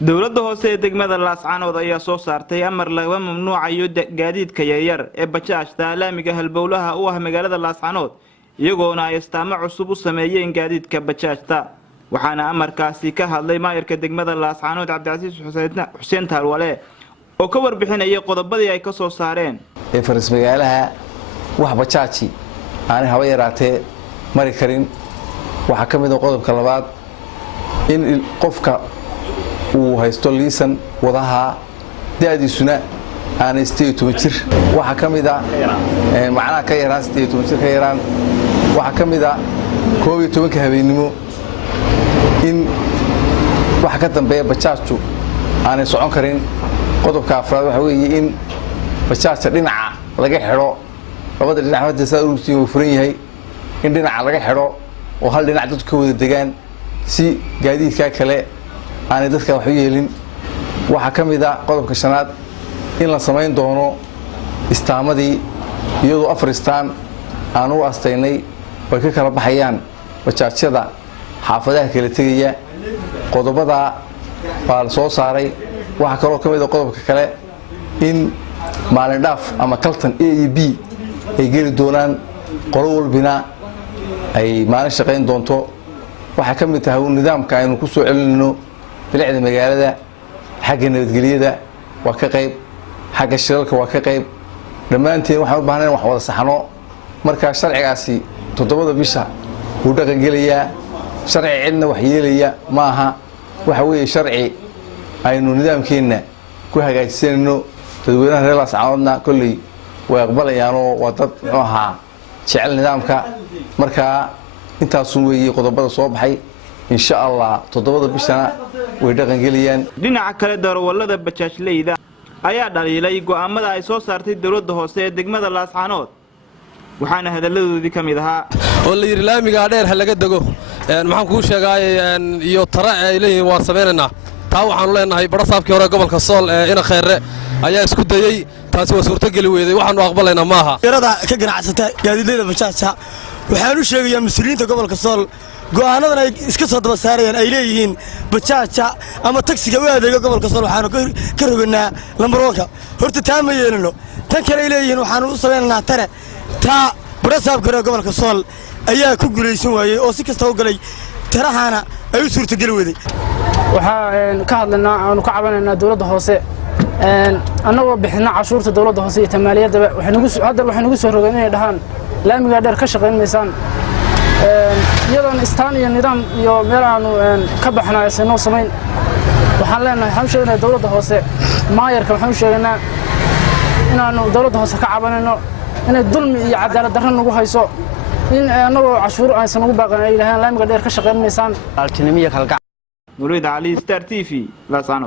dowladda hoose ee degmada Laascaanood ayaa soo saartay amar laga mamnuucayo gaadiidka yaryar ee bajaajta laamiga halbowlaha u ah magaalada Laascaanood iyagoona ay astaamo cusub u sameeyeen gaadiidka bajaajta waxaana amarkaasi ka hadlay maayirka degmada Laascaanood Cabdicasiis Xuseen Taalwale oo ka warbixinayay qodobadii ay ka soo saareen ee faras magaalaha wax bajaaji aan haba yaraatee mari karin waxa kamid ah qodobka labaad in qofka uu haysto liisan wadaha daadiisuna aan 18 jir waxa kamid ah macnaha ka yaraan 18 jir ka yaraan waxa kamid ah 12 habeenimo in waxa ka dambeeya bajaajtu aan socon karin qodobka afraad waxa weeye in bajaajta dhinaca laga xiro labada dhinac hadda saa uu furan yahay in dhinaca laga xiro oo hal dhinac dadku wada degaan si gaadiidka kale aan dadka wax u yeelin waxa kamid ah qodobka shanaad in la sameyn doono istaamadii iyadoo afristaan aan u astaynay way ka kala baxayaan bajaajyada xaafadaha kala tagaya qodobada baa la soo saaray waxa kale oo kamid ah qodobka kale in maalin dhaaf ama kaltan A iyo B ay geli doonaan qolo walbina ay maalin shaqeyn doonto waxa kamid tahay nidaamka aynu ku soo celinayno bilicda magaalada xagga nabadgelyada waa ka qayb xagga shiralka waa ka qayb dhamaanteen waxaan u baahanahay wax wada saxno marka sharcigaasi 7 bisha uu dhaqan gelayaa sharci cidna wax yeelaya ma aha waxa weeye sharci aynu nidaamkeena ku hagaajinayno dadweynaha reer Laascaanoodna kulli way aqbalayaan oo waa dad nooha jecel nidaamka marka intaas weeye qodobada soo baxay insha Allah 7 bishana way dhaqan geliyaan dhinaca kale darawalada bajaajleyda ayaa dhaliilay go'aamada ay soo saartay dowladda hoose ee degmada Laascaanood waxaana hadaladoodii kamid ahaa oo la yiri laamiga dheer hal laga dago maxaan ku sheegay iyo tara ay leeyihiin waa sameynaa taa waxaan leenahay barasaabkii hore gobolka Sool ina khayre ayaa isku dayay taasi waa suurto gali weeday waxaan u aqbalaynaa maaha tirada ka ganacsata gaadiidleyda bajaajta waxaan u sheegayaa mas'uuliyiinta gobolka Sool go'aanadan ay iska soo daba saarayaan ay leeyihiin bajaajta ama taksiga u adeega gobolka Sool waxaan ka roganaa lambar 1 horta taa ma yeelano tan kale ay leeyihiin waxaan u sameynaa tare taa barasaabka gobolka Sool ayaa ku guuleysan waayay oo si kasta u galay tarahana ay u suurto gali weeday waxaan ka hadlaynaa aan ka cabanaynaa dawladda hoose annagoo bixina cashuurta dawladda hoose iyo tamaaliyadda waxay nagu soo rogeen inay dhahaan laamiga dheer ka shaqeyn meesaan iyadoon istaan iyo nidaam iyo meel aanu ka baxnaysan oo sameyn waxaan leenahay waxaan sheegnaa dawladda hoose maayarka waxaan sheegnaa inaanu dawladda hoose ka cabanayno inay dulmi iyo cadaalad darro nagu hayso in annagoo cashuur aysan ugu baaqan ay ilaahaan laamiga dheer ka shaqeyn meesaan altinimiya kala Nurid Ali Star TV Laascaanood